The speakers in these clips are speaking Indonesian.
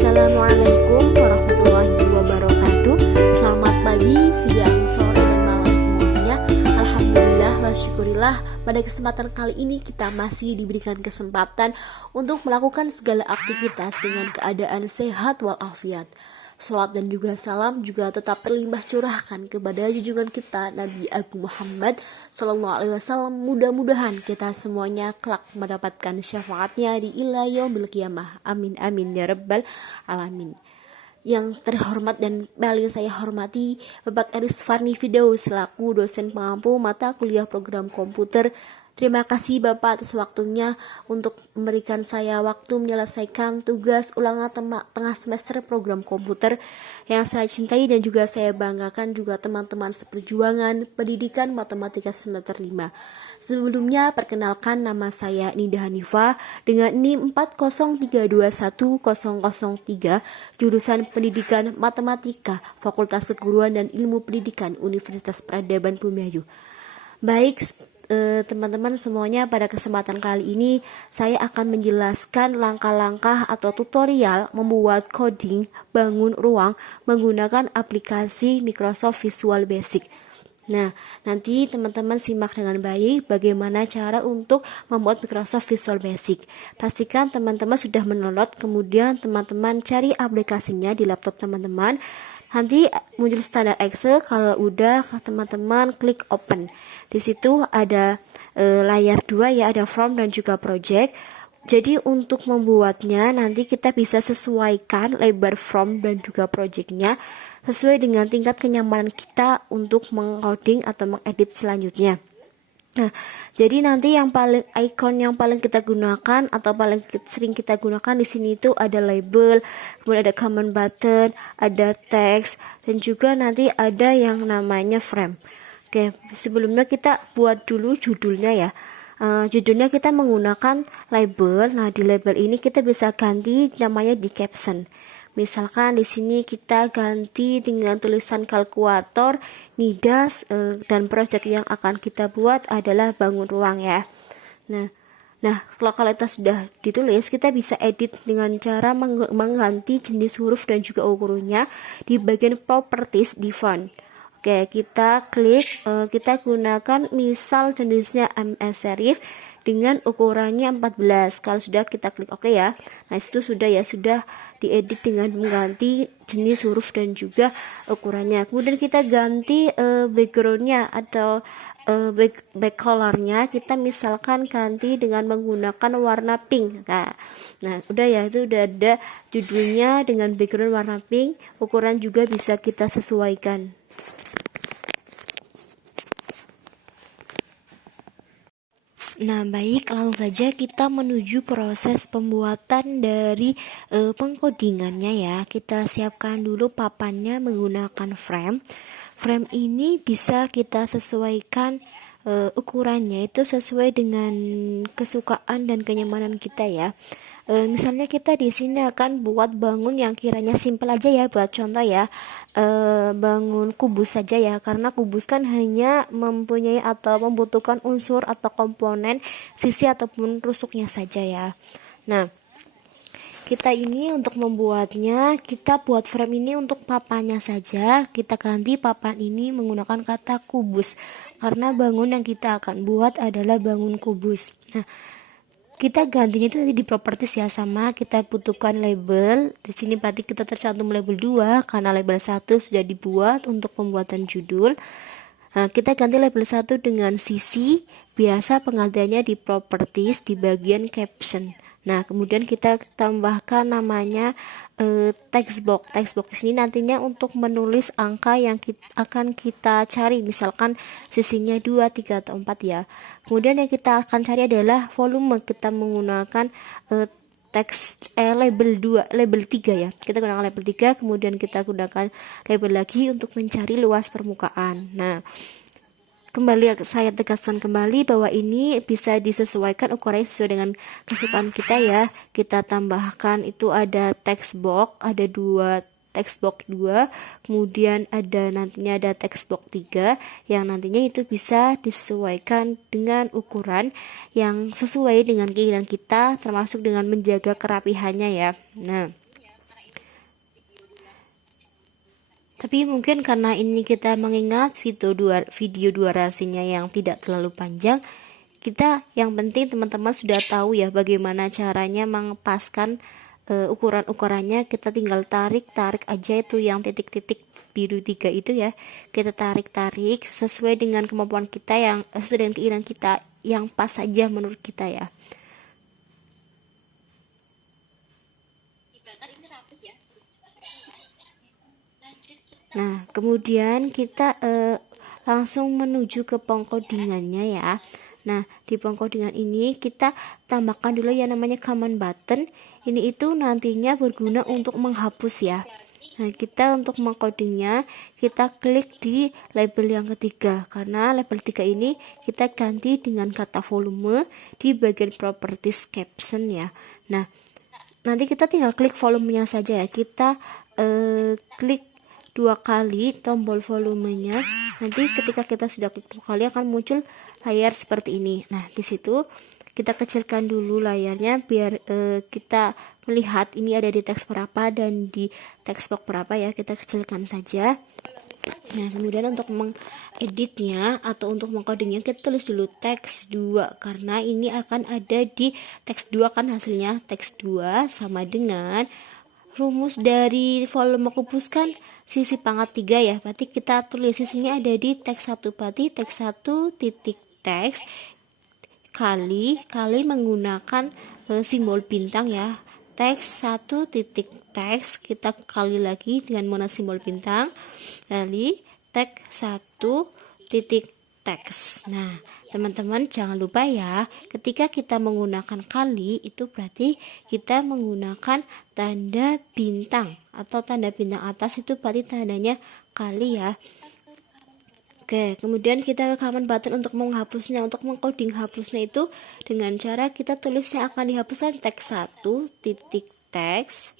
Assalamualaikum warahmatullahi wabarakatuh. Selamat pagi, siang, sore, dan malam semuanya. Alhamdulillah wa syukurillah, pada kesempatan kali ini kita masih diberikan kesempatan untuk melakukan segala aktivitas dengan keadaan sehat walafiat. Salawat dan juga salam juga tetap terlimpah curahkan kepada junjungan kita Nabi Agung Muhammad Sallallahu Alaihi Wasallam. Mudah-mudahan kita semuanya kelak mendapatkan syafaatnya di ila yaumil qiyamah. Amin amin ya rabbal alamin. Yang terhormat dan paling saya hormati Bapak Eris Farni Fidaus selaku dosen pengampu mata kuliah program komputer. Terima kasih Bapak atas waktunya untuk memberikan saya waktu menyelesaikan tugas ulangan tengah semester program komputer yang saya cintai dan juga saya banggakan juga teman-teman seperjuangan pendidikan matematika semester 5. Sebelumnya perkenalkan, nama saya Nida Hanifah dengan NIM 403210003 jurusan Pendidikan Matematika Fakultas Keguruan dan Ilmu Pendidikan Universitas Peradaban Bumiayu. Baik, teman-teman semuanya, pada kesempatan kali ini saya akan menjelaskan langkah-langkah atau tutorial membuat coding bangun ruang menggunakan aplikasi Microsoft Visual Basic. Nah, nanti teman-teman simak dengan baik bagaimana cara untuk membuat Microsoft Visual Basic. Pastikan teman-teman sudah mendownload, kemudian teman-teman cari aplikasinya di laptop teman-teman. Nanti muncul standar Excel. Kalau udah, teman-teman klik open. Di situ ada layar 2 ya, ada form dan juga project. Jadi untuk membuatnya nanti kita bisa sesuaikan lebar form dan juga projectnya sesuai dengan tingkat kenyamanan kita untuk mengcoding atau mengedit selanjutnya. Nah, jadi nanti icon yang paling kita gunakan atau paling sering kita gunakan di sini itu ada label, kemudian ada command button, ada text, dan juga nanti ada yang namanya frame. Oke, sebelumnya kita buat dulu judulnya ya. Judulnya kita menggunakan label. Nah, di label ini kita bisa ganti namanya di caption. Misalkan di sini kita ganti dengan tulisan kalkulator, Nidas, dan project yang akan kita buat adalah bangun ruang ya. Nah, kalau kita sudah ditulis, kita bisa edit dengan cara mengganti jenis huruf dan juga ukurannya di bagian properties di font. Oke, kita klik, kita gunakan misal jenisnya MS serif dengan ukurannya 14. Kalau sudah, kita klik OK ya. Nah, itu sudah ya, sudah diedit dengan mengganti jenis huruf dan juga ukurannya. Kemudian kita ganti backgroundnya atau back colornya, kita misalkan ganti dengan menggunakan warna pink. Nah, udah ya, itu udah ada judulnya dengan background warna pink. Ukuran juga bisa kita sesuaikan. Nah, baik, langsung saja kita menuju proses pembuatan dari pengkodingannya ya. Kita siapkan dulu papannya menggunakan frame. Frame ini bisa kita sesuaikan ukurannya itu sesuai dengan kesukaan dan kenyamanan kita ya. Misalnya kita di sini akan buat bangun yang kiranya simple aja ya, buat contoh ya, bangun kubus saja ya, karena kubus kan hanya mempunyai atau membutuhkan unsur atau komponen sisi ataupun rusuknya saja ya. Nah, kita ini untuk membuatnya, kita buat frame ini untuk papannya saja. Kita ganti papan ini menggunakan kata kubus karena bangun yang kita akan buat adalah bangun kubus. Nah, kita gantinya itu di properties ya, sama kita butuhkan label. Di sini berarti kita tercantum label 2 karena label 1 sudah dibuat untuk pembuatan judul. Nah, kita ganti label 1 dengan sisi. Biasa penggantiannya di properties di bagian caption. Nah, kemudian kita tambahkan namanya text box. Text box ini nantinya untuk menulis angka yang akan kita cari, misalkan sisinya 2, 3, atau 4 ya. Kemudian yang kita akan cari adalah volume. Kita menggunakan label 2, label 3 ya. Kita gunakan label 3, kemudian kita gunakan label lagi untuk mencari luas permukaan. Nah, kembali saya tegaskan kembali bahwa ini bisa disesuaikan ukurannya sesuai dengan kesukaan kita ya. Kita tambahkan itu ada text box, ada 2 text box 2, kemudian nantinya ada text box 3 yang nantinya itu bisa disesuaikan dengan ukuran yang sesuai dengan keinginan kita, termasuk dengan menjaga kerapihannya ya. Nah, Tapi mungkin karena ini kita mengingat video durasinya yang tidak terlalu panjang, kita yang penting teman-teman sudah tahu ya bagaimana caranya mengepaskan ukuran-ukurannya. Kita tinggal tarik aja itu yang titik-titik biru 3 itu ya, kita tarik sesuai dengan kemampuan kita, yang sesuai dengan keinginan kita, yang pas saja menurut kita ya. Nah, kemudian kita langsung menuju ke pengkodingannya ya. Nah, di pengkodingan ini kita tambahkan dulu yang namanya command button. Ini itu nantinya berguna untuk menghapus ya. Nah, kita untuk mengkodingnya, kita klik di label yang ketiga. Karena label 3 ini kita ganti dengan kata volume di bagian properties caption ya. Nah, nanti kita tinggal klik volumenya saja ya. Kita klik 2 kali tombol volumenya. Nanti ketika kita sudah klik 2 kali akan muncul layar seperti ini. Nah, di situ kita kecilkan dulu layarnya biar kita melihat ini ada di teks berapa dan di text box berapa ya. Kita kecilkan saja. Nah, kemudian untuk mengeditnya atau untuk mengcodingnya, kita tulis dulu teks 2 karena ini akan ada di teks 2 kan hasilnya. Teks 2 sama dengan rumus dari volume kubus kan sisi pangkat 3 ya, berarti kita tulis sisinya ada di teks 1, berarti teks 1 titik teks kali menggunakan simbol bintang ya, teks 1 titik teks kita kali lagi dengan menggunakan simbol bintang, kali teks 1 titik teks. Nah, teman-teman jangan lupa ya, ketika kita menggunakan kali itu berarti kita menggunakan tanda bintang atau tanda bintang atas, itu berarti tandanya kali ya. Oke, kemudian kita ke command button untuk menghapusnya. Untuk mengcoding hapusnya itu dengan cara kita tulisnya akan dihapuskan teks 1 titik teks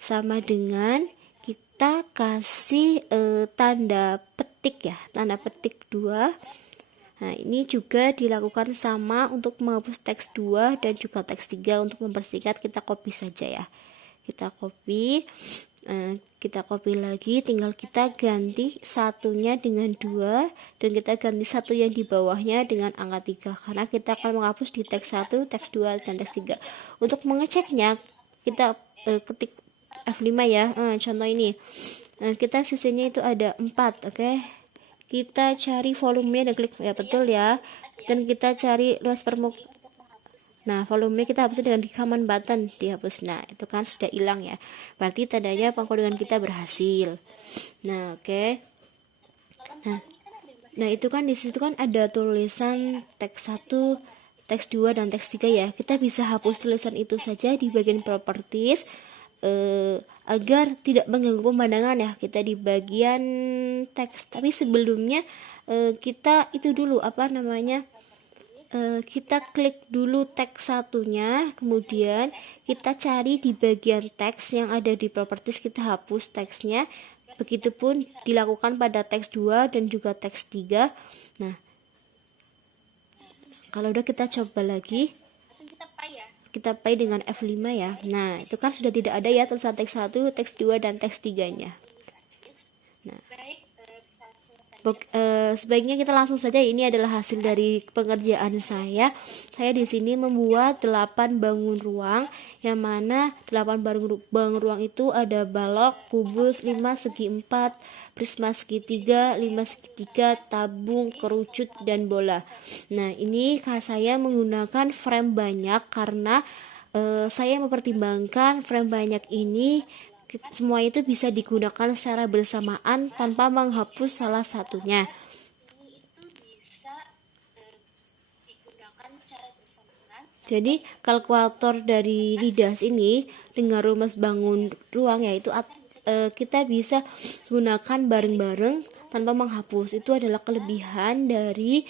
sama dengan kita kasih tanda petik ya, tanda petik 2. Nah, ini juga dilakukan sama untuk menghapus teks 2 dan juga teks 3. Untuk mempersingkat kita copy saja ya. Kita copy lagi, tinggal kita ganti satunya dengan 2 dan kita ganti satu yang di bawahnya dengan angka 3 karena kita akan menghapus di teks 1, teks 2 dan teks 3. Untuk mengeceknya kita ketik F5 ya. Contoh ini. Kita sisinya itu ada 4, oke. Kita cari volumenya dan klik ya, betul ya. Dan kita cari luas permukaan. Nah, volumenya kita hapus dengan di command button, dihapus. Nah, itu kan sudah hilang ya. Berarti tandanya pengkodingan kita berhasil. Nah, oke. Nah, itu kan di situ kan ada tulisan teks 1, teks 2 dan teks 3 ya. Kita bisa hapus tulisan itu saja di bagian properties agar tidak mengganggu pemandangan ya. Kita di bagian teks, tapi sebelumnya kita itu dulu kita klik dulu teks satunya, kemudian kita cari di bagian teks yang ada di properties, kita hapus teksnya. Begitupun dilakukan pada teks 2 dan juga teks 3. Nah, kalau udah kita coba lagi, kita play dengan F5 ya. Nah, itu kan sudah tidak ada ya tulisan teks 1, teks 2 dan teks 3-nya. Nah, sebaiknya kita langsung saja. Ini adalah hasil dari pengerjaan saya. Saya di sini membuat 8 bangun ruang, yang mana 8 bangun ruang itu ada balok, kubus, 5 segi 4, prisma segitiga, 5 segitiga, tabung, kerucut, dan bola. Nah, ini saya menggunakan frame banyak karena saya mempertimbangkan frame banyak ini semua itu bisa digunakan secara bersamaan tanpa menghapus salah satunya. Jadi kalkulator dari Didas ini dengan rumus bangun ruang yaitu kita bisa gunakan bareng-bareng tanpa menghapus. Itu adalah kelebihan dari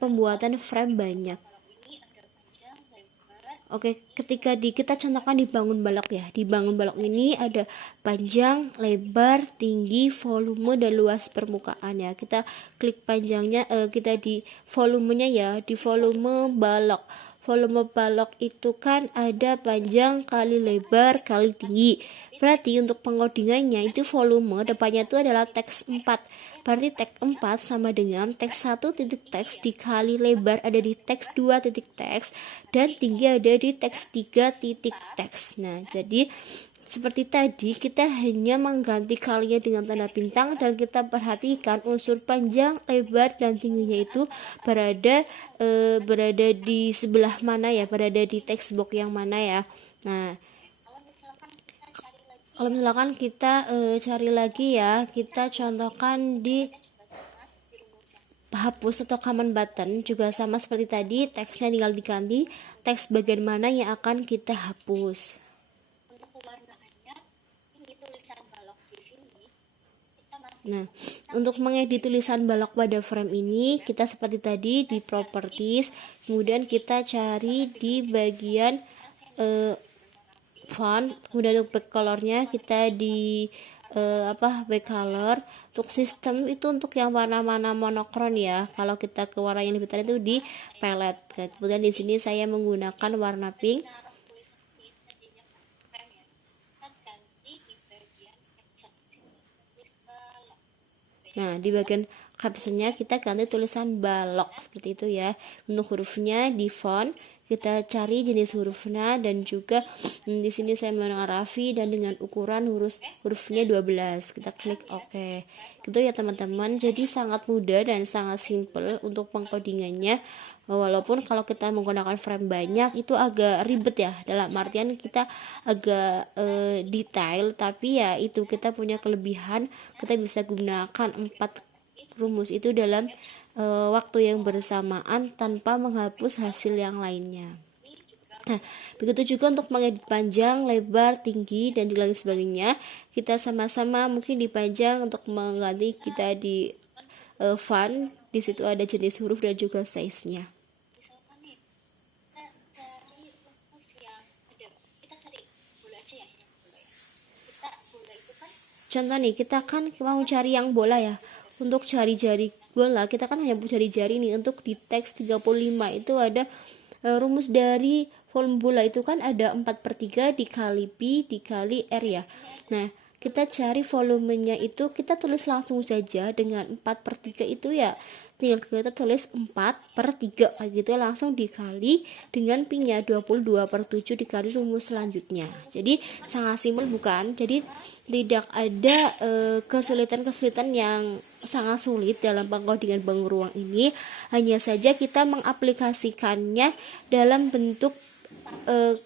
pembuatan frame banyak. Oke, ketika kita contohkan di bangun balok ya. Di bangun balok ini ada panjang, lebar, tinggi, volume, dan luas permukaan ya. Kita klik panjangnya, kita di volumenya ya, di volume balok. Volume balok itu kan ada panjang kali lebar kali tinggi. Berarti untuk pengodingannya itu volume depannya itu adalah teks 4. Berarti teks 4 sama dengan teks 1 titik teks dikali lebar ada di teks 2 titik teks dan tinggi ada di teks 3 titik teks. Nah, jadi seperti tadi kita hanya mengganti kalinya dengan tanda bintang dan kita perhatikan unsur panjang, lebar dan tingginya itu berada di sebelah mana ya, berada di text box yang mana ya. Nah, kalau misalkan kita cari lagi ya, kita contohkan di hapus atau command button juga sama seperti tadi, teksnya tinggal diganti teks bagian mana yang akan kita hapus. Nah, untuk mengedit tulisan balok pada frame ini, kita seperti tadi di properties, kemudian kita cari di bagian font, kemudian untuk back colornya kita di back color. Untuk sistem itu untuk yang warna-warna monokron ya. Kalau kita ke warna yang lebih terang itu di palette. Kemudian di sini saya menggunakan warna pink. Nah, di bagian captionnya kita ganti tulisan balok seperti itu ya. Untuk hurufnya di font kita cari jenis hurufnya dan juga di sini saya menggunakan Rafi dan dengan ukuran hurufnya 12. Kita klik OK. Gitu ya teman-teman. Jadi sangat mudah dan sangat simple untuk pengkodingannya. Walaupun kalau kita menggunakan frame banyak itu agak ribet ya, dalam artian kita agak detail, tapi ya itu kita punya kelebihan, kita bisa gunakan 4 rumus itu dalam waktu yang bersamaan tanpa menghapus hasil yang lainnya. Nah, begitu juga untuk mengedit panjang, lebar, tinggi dan lain sebagainya. Kita sama-sama mungkin dipanjang untuk mengganti kita di font. Di situ ada jenis huruf dan juga size-nya. Contoh nih, kita kan mau cari yang bola ya. Untuk cari jari bola, kita kan hanya cari jari nih. Untuk di teks 35 itu ada rumus dari volume bola itu kan ada 4/3 dikali pi dikali r ya. Nah, kita cari volumenya itu kita tulis langsung saja dengan 4/3 itu ya, tinggal kita tulis 4/3 kayak gitu, langsung dikali dengan pi nya 22/7 dikali rumus selanjutnya. Jadi sangat simpel bukan? Jadi tidak ada kesulitan-kesulitan yang sangat sulit dalam pengkodingan bangun ruang ini. Hanya saja kita mengaplikasikannya dalam bentuk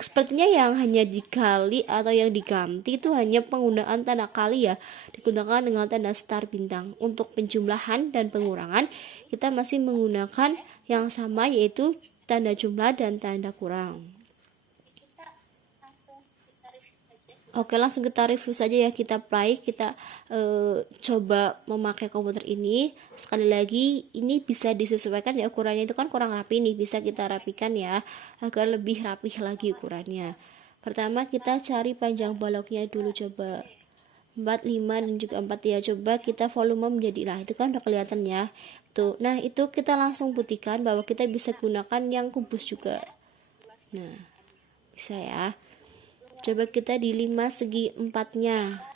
sepertinya yang hanya dikali atau yang diganti itu hanya penggunaan tanda kali ya, digunakan dengan tanda star bintang. Untuk penjumlahan dan pengurangan kita masih menggunakan yang sama, yaitu tanda jumlah dan tanda kurang. Oke, langsung kita review saja ya, kita play, kita coba memakai komputer ini. Sekali lagi, ini bisa disesuaikan ya, ukurannya itu kan kurang rapi nih, bisa kita rapikan ya, agar lebih rapih lagi ukurannya. Pertama kita cari panjang baloknya dulu, coba 4, 5 dan juga 4 ya. Coba kita volume menjadi, nah itu kan udah kelihatan ya tuh. Nah itu kita langsung buktikan bahwa kita bisa gunakan yang kubus juga. Nah bisa ya. Coba kita di 5 segi 4-nya.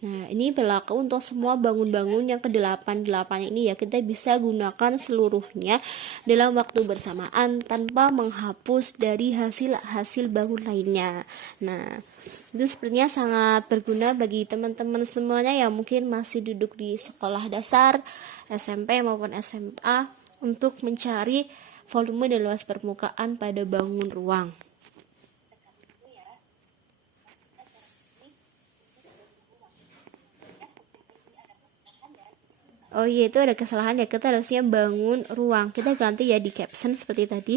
Nah, ini berlaku untuk semua bangun-bangun yang ke-8 ini ya. Kita bisa gunakan seluruhnya dalam waktu bersamaan tanpa menghapus dari hasil bangun lainnya. Nah, itu sepertinya sangat berguna bagi teman-teman semuanya yang mungkin masih duduk di sekolah dasar, SMP maupun SMA untuk mencari volume dan luas permukaan pada bangun ruang. Oh iya, itu ada kesalahan ya, kita harusnya bangun ruang, kita ganti ya di caption seperti tadi.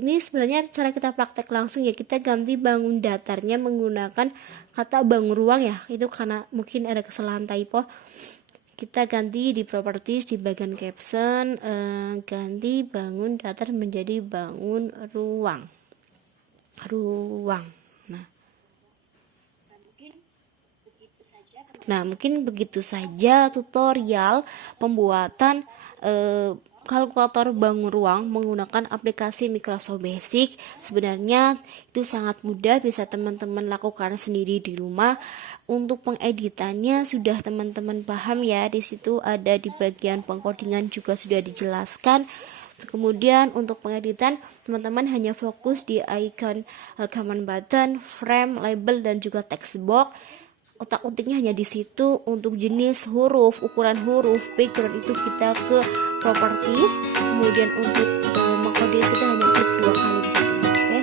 Ini sebenarnya cara kita praktek langsung ya, kita ganti bangun datarnya menggunakan kata bangun ruang ya, itu karena mungkin ada kesalahan typo. Kita ganti di properties di bagian caption, ganti bangun datar menjadi bangun ruang. Nah, mungkin begitu saja tutorial pembuatan kalkulator bangun ruang menggunakan aplikasi Microsoft Basic. Sebenarnya itu sangat mudah, bisa teman-teman lakukan sendiri di rumah. Untuk pengeditannya sudah teman-teman paham ya, di situ ada di bagian pengkodingan juga sudah dijelaskan. Kemudian untuk pengeditan teman-teman hanya fokus di icon command button, frame, label, dan juga text box. Otak-utiknya hanya di situ. Untuk jenis huruf, ukuran huruf, background itu kita ke properties. Kemudian untuk mengkode kita hanya klik 2 kali di situ. Oke,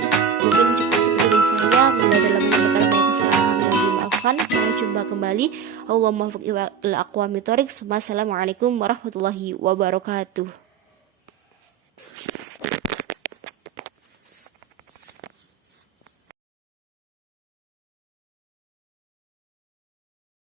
mungkin cukup itu dari saya. Bila dalam menyampaikan banyak kesalahan yang dimaafkan. Sampai jumpa kembali. Allahumma muwaffiq ila aqwamit thoriq. Wassalamualaikum warahmatullahi wabarakatuh.